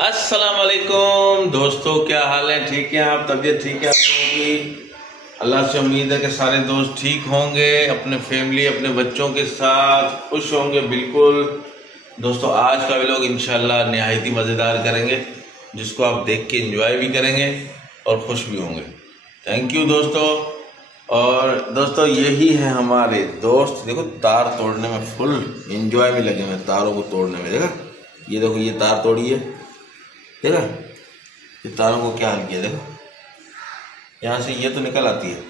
अस्सलाम वालेकुम दोस्तों, क्या हाल है? ठीक है आप? तबीयत ठीक है आप लोगों की? अल्लाह से उम्मीद है कि सारे दोस्त ठीक होंगे, अपने फैमिली अपने बच्चों के साथ खुश होंगे। बिल्कुल दोस्तों, आज का व्लॉग इंशाल्लाह निहायत ही मज़ेदार करेंगे, जिसको आप देख के एंजॉय भी करेंगे और खुश भी होंगे। थैंक यू दोस्तों। और दोस्तों यही है हमारे दोस्त। देखो तार तोड़ने में फुल एंजॉय में लगे हैं, तारों को तोड़ने में। देखा ये, देखो ये तार तोड़ी है, देखा ये तारों को क्या हाल किया। देखो यहाँ से ये तो निकल आती है,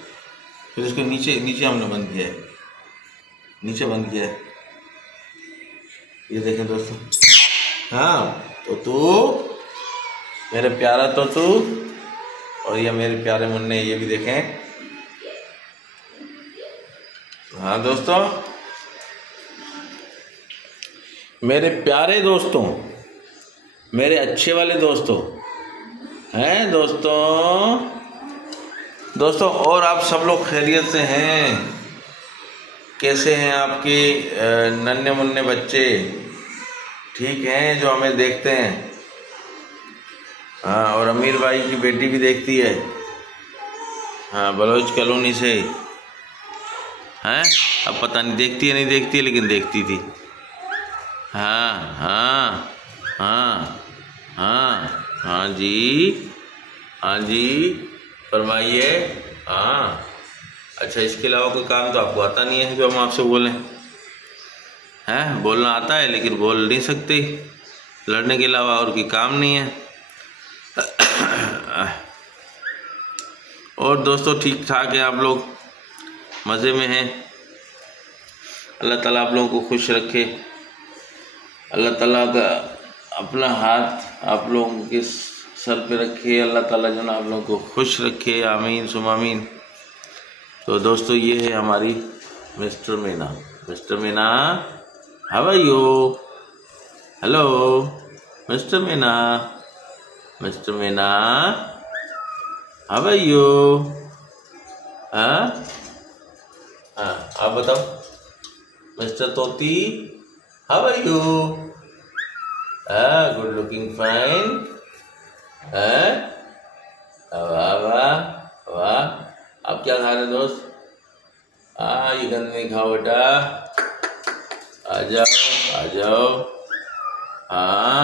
फिर इसको नीचे नीचे हमने बंद किया है, नीचे बंद किया है। ये देखें दोस्तों, हाँ तो तू मेरे प्यारा तो तू, और ये मेरे प्यारे मुन्ने, ये भी देखें। हाँ दोस्तों, मेरे प्यारे दोस्तों, मेरे अच्छे वाले दोस्तों हैं दोस्तों, और आप सब लोग खैरियत से हैं? कैसे हैं आपके नन्हे मुन्ने बच्चे? ठीक हैं जो हमें देखते हैं? हाँ, और अमीर भाई की बेटी भी देखती है। हाँ, बलोच कॉलोनी से हैं। अब पता नहीं देखती है नहीं देखती है, लेकिन देखती थी। हाँ हाँ हाँ हाँ हाँ जी, हाँ जी फरमाइए। हाँ अच्छा, इसके अलावा कोई काम तो आपको आता नहीं है जो हम आपसे बोलें? हैं, बोलना आता है लेकिन बोल नहीं सकते, लड़ने के अलावा और कोई काम नहीं है। और दोस्तों ठीक ठाक है आप लोग? मज़े में हैं? अल्लाह ताला आप लोगों को खुश रखे। अल्लाह ताला का अपना हाथ आप लोगों के सर पे रखे। अल्लाह ताला जो ना आप लोगों को खुश रखे। आमीन सुम आमीन। तो दोस्तों ये है हमारी mister Meena. Mister Meena, how are you? Hello mister Meena, mister Meena how are you? हाँ हाँ, आप बताओ mister Toti, how are you? Good looking fine. वाह वाह वाह। आप क्या खा रहे दोस्त? ये गंद नहीं खाओ बेटा, आ जाओ आ जाओ। हाँ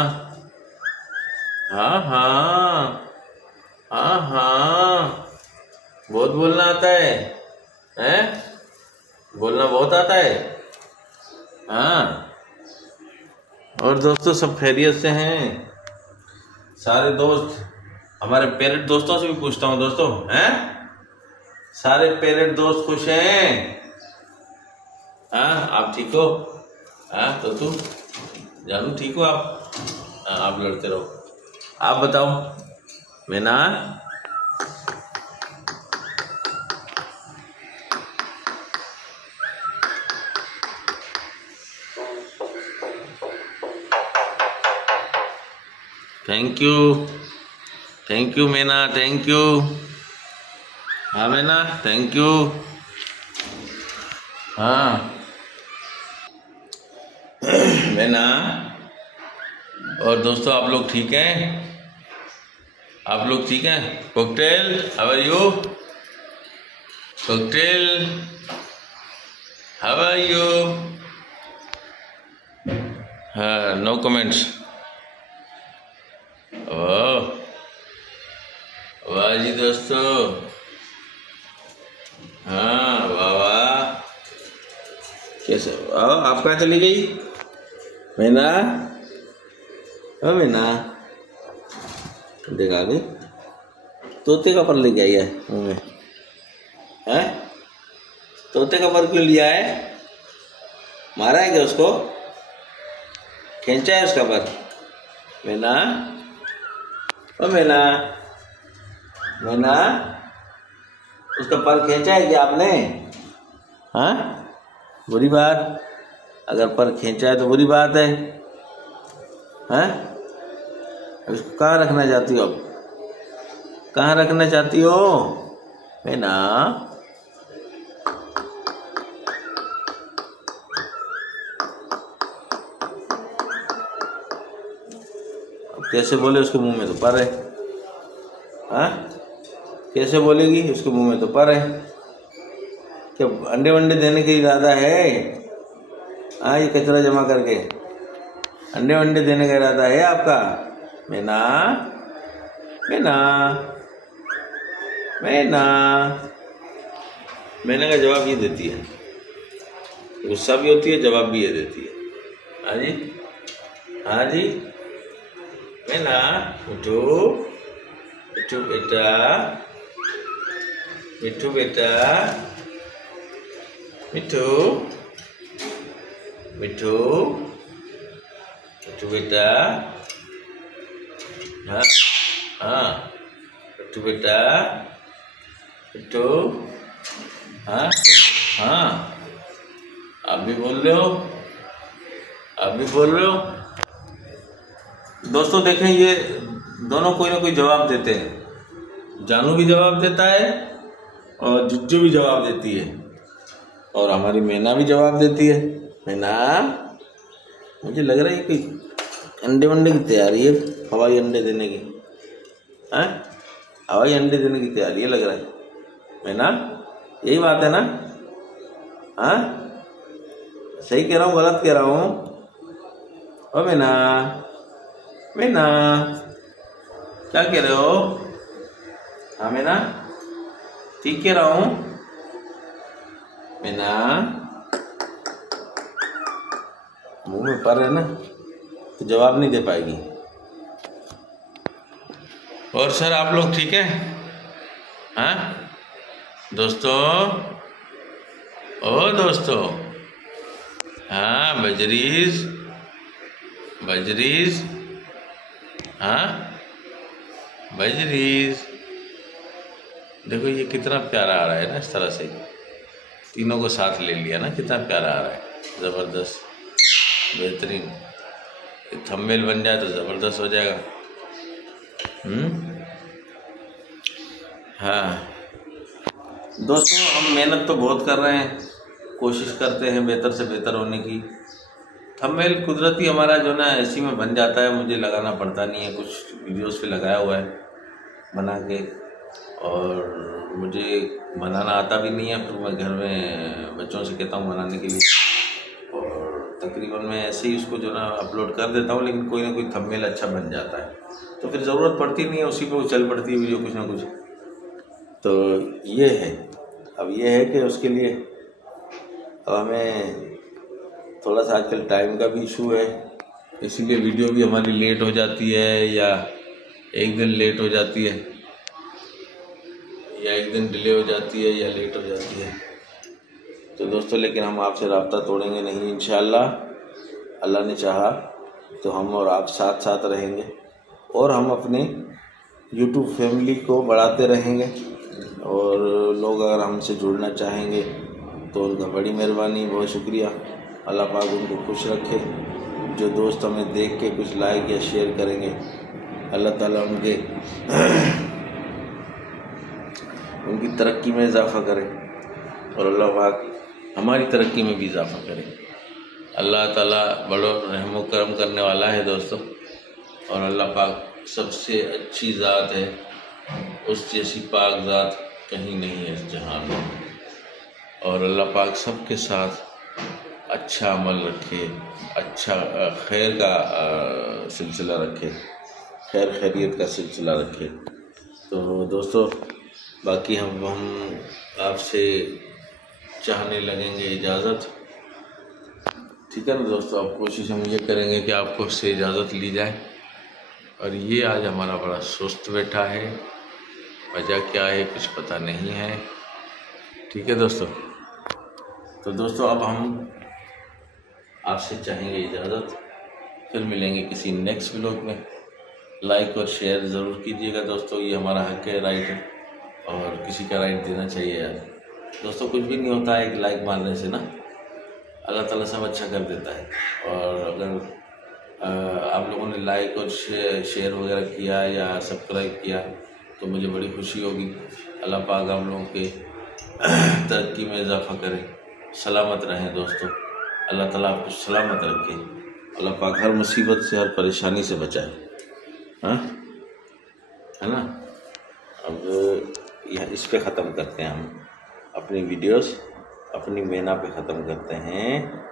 हाँ हाँ हाँ हाँ, बहुत बोलना आता है? हैं, बोलना बहुत आता है? हाँ। और दोस्तों सब खैरियत से हैं? सारे दोस्त, हमारे पेरेंट दोस्तों से भी पूछता हूँ दोस्तों, हैं सारे पेरेंट दोस्त खुश हैं? हाँ आप ठीक हो? हाँ तो तू जानू ठीक हो आप? हाँ आप लड़ते रहो। आप बताओ Meena? Thank you Meena, thank you. हाँ मीना थैंक यू। हाँ मीना। और दोस्तों आप लोग ठीक हैं? आप लोग ठीक हैं? Cocktail how are you? Cocktail how are you? हाँ, नो कमेंट्स। ओह वाह जी दोस्तों, हाँ वाह वाह। कैसे आप कहाँ चली गई मीना? ओ मीना, देखा गई तोते का पर लेके आई है मुँह में? हैं, तोते का पर क्यों लिया है? मारा है क्या उसको? खींचा है उसका पर? मीना, ओ मीना, मीना उसका पर खींचा है क्या आपने? हाँ, बुरी बात, अगर पर खींचा है तो बुरी बात है। हैं, इसको कहाँ रखना चाहती हो? अब कहाँ रखना चाहती हो मीना? कैसे बोले, उसके मुंह में तो पर है। हाँ, कैसे बोलेगी, उसके मुंह में तो पर है। क्या अंडे वंडे देने का इरादा है? हाँ, ये कचरा जमा करके अंडे वंडे देने का इरादा है आपका? मैना मैना मैना मैना का जवाब ये देती है, गुस्सा भी होती है, जवाब भी ये देती है। हाँ जी, हाँ जी, मैना, मिठू मिठू बेटा, मिठू बेटा, मिठू मिठू मिठू बेटा, हाँ हाँ, मिठू बेटा, मिठू, हाँ हाँ, आप भी बोल रहे हो, आप भी बोल रहे हो। दोस्तों देखें, ये दोनों कोई ना कोई जवाब देते हैं। जानू भी जवाब देता है और जुज्जू भी जवाब देती है और हमारी मैना भी जवाब देती है। मैना, मुझे लग रहा है कोई अंडे वंडे की तैयारी है, हवाई अंडे देने की। हाँ, हवाई अंडे देने की तैयारी है लग रहा है। मैना, यही बात है ना? हाँ, सही कह रहा हूँ, गलत कह रहा हूँ? ओ मैना, मैना, क्या कह रहे हो? हाँ मैना, ठीक कह रहा हूँ? मैना, मुंह में पर है ना, तो जवाब नहीं दे पाएगी। और सर, आप लोग ठीक है? हाँ दोस्तों, ओ दोस्तों, हाँ बजरीज, बजरीज, हाँ बजरीज, देखो ये कितना प्यारा आ रहा है ना, इस तरह से तीनों को साथ ले लिया ना, कितना प्यारा आ रहा है, ज़बरदस्त, बेहतरीन। थंबनेल बन जाए तो ज़बरदस्त हो जाएगा। हाँ दोस्तों, हम मेहनत तो बहुत कर रहे हैं, कोशिश करते हैं बेहतर से बेहतर होने की। थंबनेल कुदरती हमारा जो ना ऐसी में बन जाता है, मुझे लगाना पड़ता नहीं है, कुछ वीडियोस पे लगाया हुआ है बना के, और मुझे बनाना आता भी नहीं है, फिर मैं घर में बच्चों से कहता हूँ बनाने के लिए, और तकरीबन मैं ऐसे ही उसको जो ना अपलोड कर देता हूँ, लेकिन कोई ना कोई थंबनेल अच्छा बन जाता है, तो फिर ज़रूरत पड़ती नहीं है, उसी पे वो चल पड़ती है वीडियो कुछ ना कुछ। तो ये है, अब ये है कि उसके लिए अब हमें थोड़ा सा आजकल टाइम का भी इशू है, इसीलिए वीडियो भी हमारी लेट हो जाती है, या एक दिन लेट हो जाती है, या एक दिन डिले हो जाती है, या लेट हो जाती है। तो दोस्तों, लेकिन हम आपसे राब्ता तोड़ेंगे नहीं, इंशाअल्लाह, अल्लाह ने चाहा तो हम और आप साथ साथ रहेंगे, और हम अपने YouTube फैमिली को बढ़ाते रहेंगे, और लोग अगर हमसे जुड़ना चाहेंगे तो उनका बड़ी मेहरबानी, बहुत शुक्रिया। अल्लाह पाक उनको खुश रखे। जो दोस्त हमें देख के कुछ लाइक या शेयर करेंगे, अल्लाह ताला उनकी तरक्की में इजाफ़ा करे, और अल्लाह पाक हमारी तरक्की में भी इजाफ़ा करे। अल्लाह ताला बड़ो रहमो करम करने वाला है दोस्तों, और अल्लाह पाक सबसे अच्छी ज़ात है, उस जैसी पाक ज़ात कहीं नहीं है इस जहां में। और अल्लाह पाक सबके साथ अच्छा अमल रखे, अच्छा खैर का सिलसिला रखे, खैर खैरियत का सिलसिला रखे। तो दोस्तों, बाकी हम आपसे चाहने लगेंगे इजाज़त, ठीक है ना दोस्तों? अब कोशिश हम ये करेंगे कि आपको से इजाज़त ली जाए। और ये आज हमारा बड़ा सुस्त बैठा है, वजह क्या है कुछ पता नहीं है, ठीक है दोस्तों? तो दोस्तों, अब हम आपसे चाहेंगे इजाज़त, फिर मिलेंगे किसी नेक्स्ट व्लॉग में। लाइक और शेयर ज़रूर कीजिएगा दोस्तों, ये हमारा हक है, राइट है, और किसी का राइट देना चाहिए यार दोस्तों। कुछ भी नहीं होता है एक लाइक मारने से ना, अल्लाह ताला सब अच्छा कर देता है। और अगर आप लोगों ने लाइक और शेयर वगैरह किया या सब्सक्राइब किया तो मुझे बड़ी खुशी होगी। अल्लाह पाक आप लोगों के तरक्की में इजाफ़ा करे, सलामत रहें दोस्तों, अल्लाह ताला आपको सलामत रखे, अल्लाह पाक हर मुसीबत से, हर परेशानी से बचाए। हाँ, है ना। अब यह इस पे ख़त्म करते हैं हम अपनी वीडियोस, अपनी मैना पे ख़त्म करते हैं।